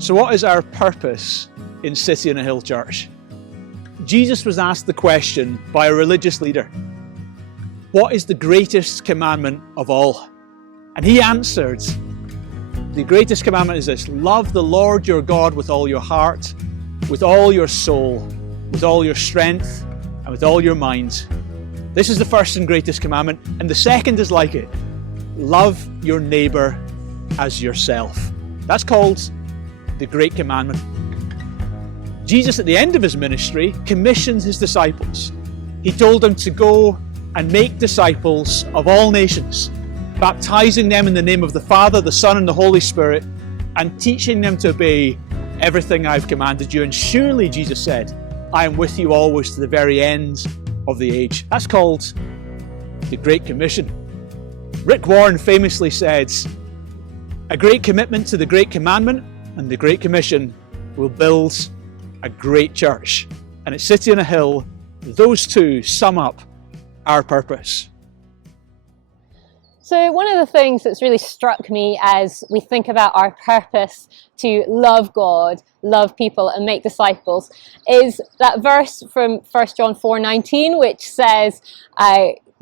So what is our purpose in City on a Hill Church? Jesus was asked the question by a religious leader, what is the greatest commandment of all? And he answered, the greatest commandment is this: love the Lord your God with all your heart, with all your soul, with all your strength, and with all your mind. This is the first and greatest commandment, and the second is like it: love your neighbour as yourself. That's called the Great Commandment. Jesus, at the end of his ministry, commissioned his disciples. He told them to go and make disciples of all nations, baptizing them in the name of the Father, the Son, and the Holy Spirit, and teaching them to obey everything I've commanded you. And surely, Jesus said, I am with you always to the very end of the age. That's called the Great Commission. Rick Warren famously said, a great commitment to the Great Commandment and the Great Commission will build a great church. And at City on a Hill, those two sum up our purpose. So one of the things that's really struck me as we think about our purpose to love God, love people and make disciples is that verse from 1 John 4:19, which says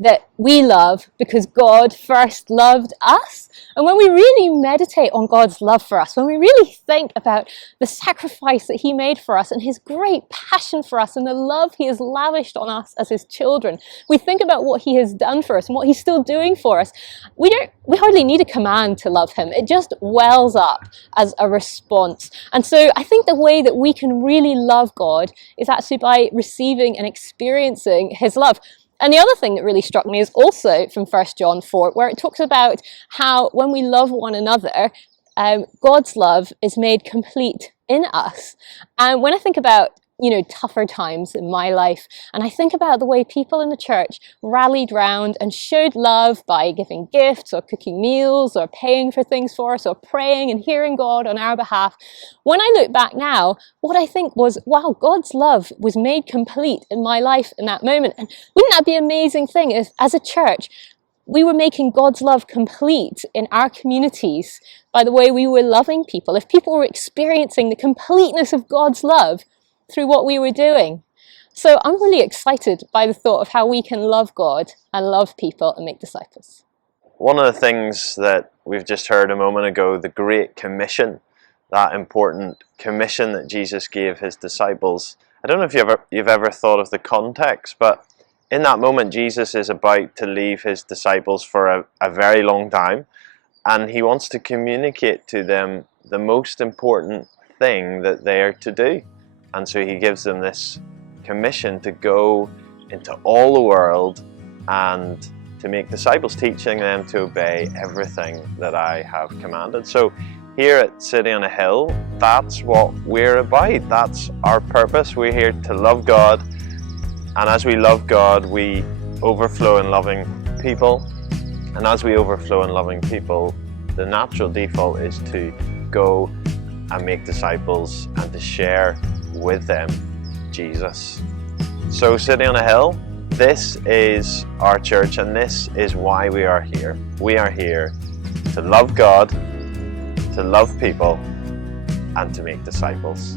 that we love because God first loved us. And when we really meditate on God's love for us, when we really think about the sacrifice that he made for us and his great passion for us and the love he has lavished on us as his children, we think about what he has done for us and what he's still doing for us. We hardly need a command to love him. It just wells up as a response. And so I think the way that we can really love God is actually by receiving and experiencing his love. And the other thing that really struck me is also from 1 John 4, where it talks about how when we love one another, God's love is made complete in us. And when I think about tougher times in my life, and I think about the way people in the church rallied round and showed love by giving gifts or cooking meals or paying for things for us or praying and hearing God on our behalf. When I look back now, what I think was, wow, God's love was made complete in my life in that moment. And wouldn't that be an amazing thing if, as a church, we were making God's love complete in our communities by the way we were loving people? If people were experiencing the completeness of God's love through what we were doing. So I'm really excited by the thought of how we can love God and love people and make disciples. One of the things that we've just heard a moment ago, the Great Commission, that important commission that Jesus gave his disciples. I don't know if you've ever thought of the context, but in that moment Jesus is about to leave his disciples for a very long time, and he wants to communicate to them the most important thing that they are to do. And so he gives them this commission to go into all the world and to make disciples, teaching them to obey everything that I have commanded. So here at City on a Hill, that's what we're about. That's our purpose. We're here to love God. And as we love God, we overflow in loving people. And as we overflow in loving people, the natural default is to go and make disciples and to share with them Jesus. So City on a Hill, this is our church and this is why we are here. We are here to love God, to love people, and to make disciples.